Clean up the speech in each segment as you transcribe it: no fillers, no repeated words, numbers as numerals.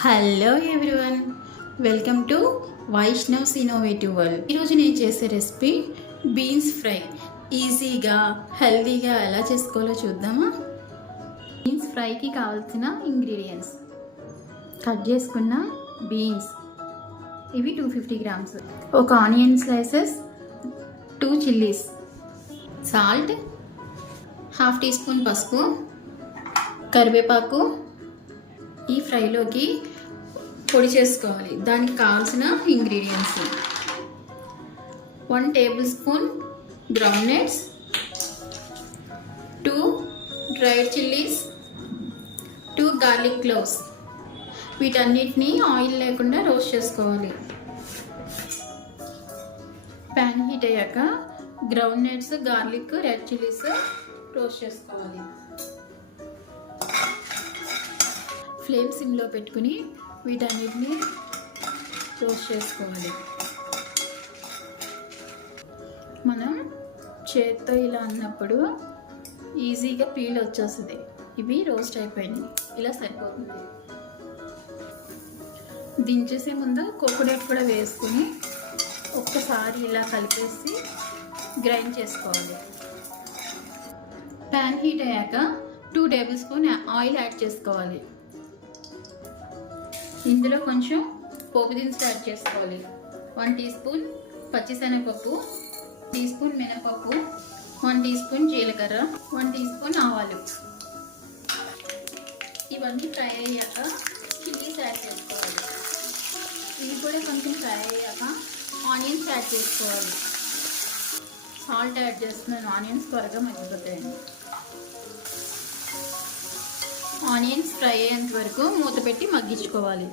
Hello everyone, welcome to Vaishnav's innovative world. ఈరోజు నేను చేసే రెసిపీ బీన్స్ ఫ్రై. ఈజీగా హెల్తీగా ఎలా చేసుకోవాలో చూద్దామా. బీన్స్ ఫ్రైకి కావాల్సిన ఇంగ్రీడియంట్స్: కట్ చేసుకున్న బీన్స్, ఇవి 250 గ్రామ్స్, ఒక onion slices, 2 chillies, salt, half tea spoon పసుపు, కరివేపాకు. ఈ ఫ్రైలోకి పొడి చేసుకోవాలి. దానికి కావాల్సిన ingredients: 1 table spoon ground nuts, 2 dried chillies, 2 garlic cloves. వీటన్నిటిని ఆయిల్ లేకుండా రోస్ట్ చేసుకోవాలి. ప్యాన్ హీట్ అయ్యాక ground nuts, garlic, red chillies roast చేసుకోవాలి. ఫ్లేమ్ సిమ్లో పెట్టుకుని వీటన్నిటిని రోస్ట్ చేసుకోవాలి. మనం చేత్తో ఇలా అన్నప్పుడు ఈజీగా పీల్ వచ్చేస్తుంది. ఇవి రోస్ట్ అయిపోయినాయి, ఇలా సరిపోతుంది. దించేసే ముందు కోకోనట్ కూడా వేసుకుని ఒక్కసారి ఇలా కలిపేసి గ్రైండ్ చేసుకోవాలి. ప్యాన్ హీట్ అయ్యాక 2 టేబుల్ స్పూన్ ఆయిల్ యాడ్ చేసుకోవాలి. ఇందులో కొంచెం పోపు దినుసులు యాడ్ చేసుకోవాలి. 1 టీ స్పూన్ పచ్చిశనగపప్పు, టీ స్పూన్ మినపప్పు, 1 టీ స్పూన్ జీలకర్ర, 1 టీ స్పూన్ ఆవాలు. ఇవన్నీ ఫ్రై అయ్యాక చిల్లీస్ యాడ్ చేసుకోవాలి. ఇవి కూడా కొంచెం ఫ్రై అయ్యాక ఆనియన్స్ యాడ్ చేసుకోవాలి. సాల్ట్ యాడ్ చేస్తున్నాను, ఆనియన్స్ త్వరగా మగ్గిపోతాయండి. ఆనియన్స్ ఫ్రై అయ్యేంత వరకు మూత పెట్టి మగ్గించుకోవాలి.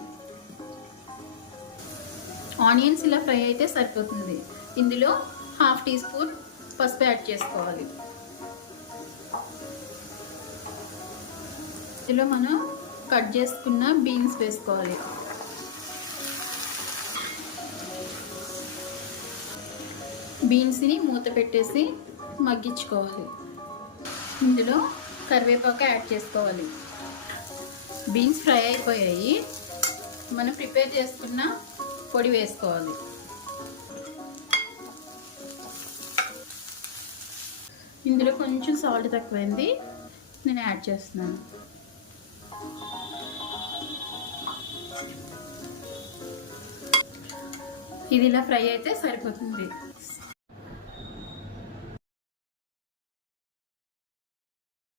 ఆనియన్స్ ఇలా ఫ్రై అయితే సరిపోతుంది. ఇందులో హాఫ్ టీ స్పూన్ పసుపు యాడ్ చేసుకోవాలి. ఇందులో మనం కట్ చేసుకున్న బీన్స్ వేసుకోవాలి. బీన్స్ని మూత పెట్టేసి మగ్గించుకోవాలి. ఇందులో కరివేపాకు యాడ్ చేసుకోవాలి. బీన్స్ ఫ్రై అయిపోయాయి. మనం ప్రిపేర్ చేసుకున్న పొడి వేసుకోవాలి. ఇందులో కొంచెం సాల్ట్ తక్కువైంది, నేను యాడ్ చేస్తున్నాను. ఇది ఇలా ఫ్రై అయితే సరిపోతుంది.